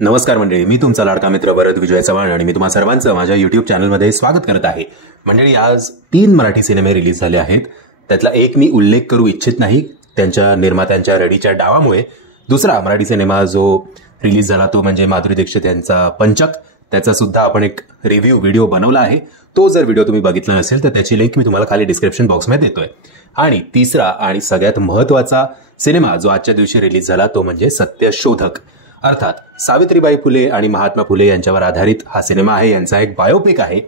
नमस्कार मंडळी, मी तुमचा लाडका मित्र भरत विजय चव्हाण आणि मी तुम्हा सर्वांचं माझ्या युट्यूब चॅनलमध्ये स्वागत करत आहे. मंडळी, आज 3 मराठी सिनेमे रिलीज झाले आहेत. त्यातला एक मी उल्लेख करू इच्छित नाही त्यांच्या निर्मात्यांच्या रडीच्या डावामुळे. दुसरा मराठी सिनेमा जो रिलीज झाला तो म्हणजे माधुरी दीक्षित यांचा पंचक. त्याचा सुद्धा आपण एक रिव्ह्यू व्हिडिओ बनवला आहे. तो जर व्हिडिओ तुम्ही बघितला नसेल तर त्याची लिंक मी तुम्हाला खाली डिस्क्रिप्शन बॉक्समध्ये देतोय. आणि तिसरा आणि सगळ्यात महत्त्वाचा सिनेमा जो आजच्या दिवशी रिलीज झाला तो म्हणजे सत्यशोधक. अर्थात सावित्रीबाई फुले आणि महात्मा फुले यांच्यावर आधारित हा सिनेमा आहे. यांचा एक बायोपिक आहे.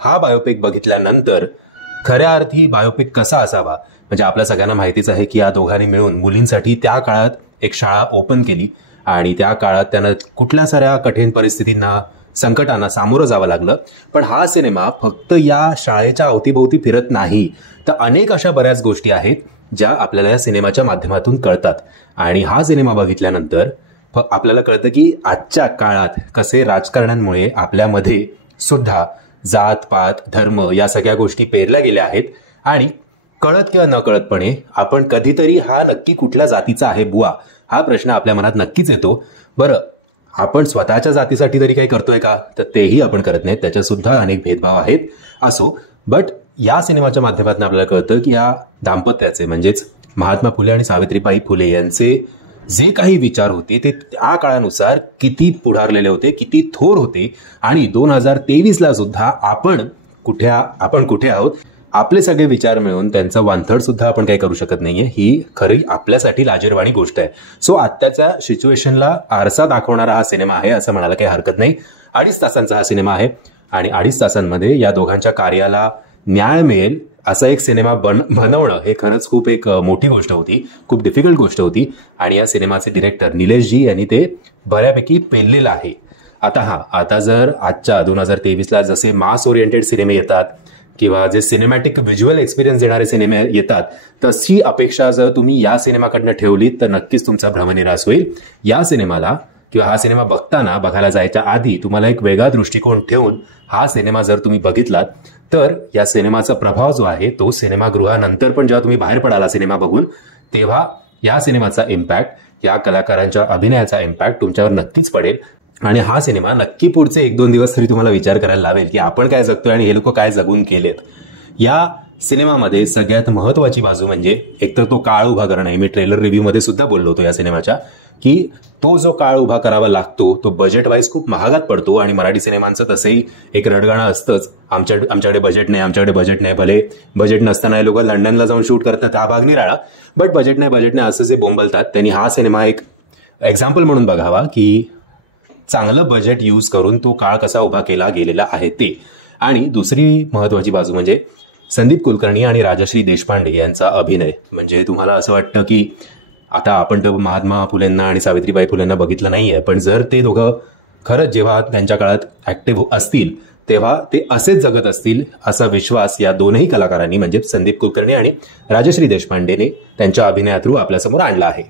हा बायोपिक बघितल्यानंतर खऱ्या अर्थी बायोपिक कसा असावा, म्हणजे आपल्या सगळ्यांना माहितीच आहे की या दोघांनी मिळून मुलींसाठी त्या काळात एक शाळा ओपन केली आणि त्या काळात त्यांना कुठल्या साऱ्या कठीण परिस्थितींना, संकटांना सामोरं जावं लागलं. पण हा सिनेमा फक्त या शाळेच्या अवतीभोवती फिरत नाही, तर अनेक अशा बऱ्याच गोष्टी आहेत ज्या आपल्याला या सिनेमाच्या माध्यमातून कळतात. आणि हा सिनेमा बघितल्यानंतर आपल्याला कळतं की आजच्या काळात कसे राजकारण्यांमुळे आपल्यामध्ये सुद्धा जात पात धर्म या सगळ्या गोष्टी पेरल्या गेल्या आहेत. आणि कळत किंवा न कळतपणे आपण कधीतरी हा नक्की कुठल्या जातीचा आहे बुवा हा प्रश्न आपल्या मनात नक्कीच येतो. बरं, आपण स्वतःच्या जातीसाठी तरी काही करतोय का, तर तेही आपण करत नाही. त्याच्यात सुद्धा अनेक भेदभाव आहेत. असो, बट या सिनेमाच्या माध्यमातून आपल्याला कळतं की या दाम्पत्याचे म्हणजेच महात्मा फुले आणि सावित्रीबाई फुले यांचे जे काही विचार होते ते त्या काळानुसार किती पुढारलेले होते, किती थोर होते. आणि 2023ला सुद्धा आपण कुठे आहोत, आपले सगळे विचार मिळून त्यांचा वांथड सुद्धा आपण काही करू शकत नाहीये. ही खरी आपल्यासाठी लाजिरवाणी गोष्ट आहे. सो आत्ताच्या सिच्युएशनला आरसा दाखवणारा हा सिनेमा आहे असं म्हणायला काही हरकत नाही. 2.5 तासांचा हा सिनेमा आहे आणि 2.5 तासांमध्ये या दोघांच्या कार्याला न्याय मिळेल असा एक सिनेमा बनवणं हे खरंच खूप एक मोठी गोष्ट होती, खूप डिफिकल्ट गोष्ट होती. आणि या सिनेमाचे डिरेक्टर निलेशजी यांनी ते बऱ्यापैकी पेललेलं आहे. आता जर आजच्या 2023ला जसे मास ओरिएंटेड सिनेमे येतात किंवा जे सिनेमॅटिक व्हिज्युअल एक्सपिरियन्स देणारे सिनेमे येतात, तशी अपेक्षा जर तुम्ही या सिनेमाकडनं ठेवलीत तर नक्कीच तुमचा भ्रमनिरास होईल. या सिनेमाला किंवा हा सिनेमा बघायला जायच्या आधी तुम्हाला एक वेगळा दृष्टिकोन ठेवून हा सिनेमा जर तुम्ही बघितलात तर या सिनेमाचा प्रभाव जो आहे तो सिनेमागृहानंतर पण जेव्हा तुम्ही बाहेर पडाला सिनेमा बघून, तेव्हा या सिनेमाचा इम्पॅक्ट, या कलाकारांच्या अभिनयाचा इम्पॅक्ट तुमच्यावर नक्कीच पडेल. आणि हा सिनेमा नक्की पुढचे 1-2 दिवस तरी तुम्हाला विचार करायला लावेल की आपण काय जगतोय आणि हे लोक काय जगून गेलेत. या सिनेमामध्ये सगळ्यात महत्वाची बाजू म्हणजे एकतर तो काळ उभा करणं आहे. मी ट्रेलर रिव्ह्यू मध्ये सुद्धा बोललो होतो या सिनेमाच्या की तो जो काळ उभा करावा लागतो तो बजेट वाईज खूप महागात पडतो. आणि मराठी सिनेमांचं तसंही एक रडगाणं असतंच, आमच्याकडे बजेट नाही. भले बजेट नसताना लोक लंडनला जाऊन शूट करतात, हा भाग निराळा. बट बजेट नाही असं जे बोंबलतात त्यांनी हा सिनेमा एक एक्झाम्पल म्हणून बघावा की चांगलं बजेट यूज करून तो काळ कसा उभा केला गेलेला आहे ते. आणि दुसरी महत्वाची बाजू म्हणजे संदीप कुलकर्णी आणि राजश्री देशपांडे यांचा अभिनय. म्हणजे तुम्हाला असं वाटतं की आता आपण तर महात्मा फुलेंना आणि सावित्रीबाई फुलेंना बघितलं नाहीये, पण जर ते दोघं खरंच जेव्हा त्यांच्या काळात ऍक्टिव्ह असतील तेव्हा ते असेच जगत असतील असा विश्वास या दोनही कलाकारांनी म्हणजे संदीप कुलकर्णी आणि राजश्री देशपांडेने त्यांच्या अभिनया थ्रू आपल्यासमोर आणला आहे.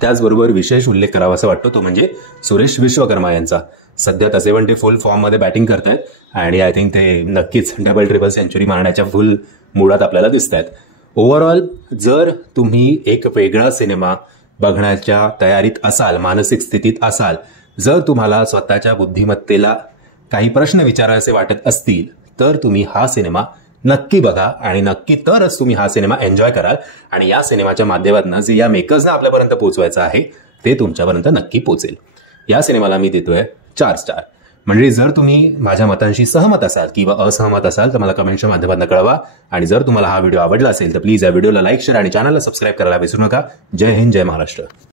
त्याचबरोबर विशेष उल्लेख करावा असं वाटतो तो म्हणजे सुरेश विश्वकर्मा यांचा. सध्या तसे पण ते फुल फॉर्ममध्ये बॅटिंग करतायत आणि आय थिंक ते नक्कीच डबल सेंचुरी मारण्याच्या फुल मुळात आपल्याला दिसत आहेत. ओव्हरऑल जर तुम्ही एक वेगळा सिनेमा बघण्याच्या तयारीत असाल, मानसिक स्थितीत असाल, जर तुम्हाला स्वतःच्या बुद्धिमत्तेला काही प्रश्न विचारायचे वाटत असतील तर तुम्ही हा सिनेमा नक्की बघा आणि नक्की तरच तुम्ही हा सिनेमा एन्जॉय कराल. आणि या सिनेमाच्या माध्यमातून जे या मेकर्सना आपल्यापर्यंत पोहोचवायचं आहे ते तुमच्यापर्यंत नक्की पोहोचेल. या सिनेमाला मी देतोय 4 स्टार. म्हणजे जर तुम्ही माझ्या मतांशी सहमत असाल किंवा असहमत असाल तर मला कमेंटच्या माध्यमातून कळवा. आणि जर तुम्हाला हा व्हिडिओ आवडला असेल तर प्लीज या व्हिडिओला लाईक, शेअर आणि चॅनलला सबस्क्राईब करायला विसरू नका. जय हिंद, जय महाराष्ट्र.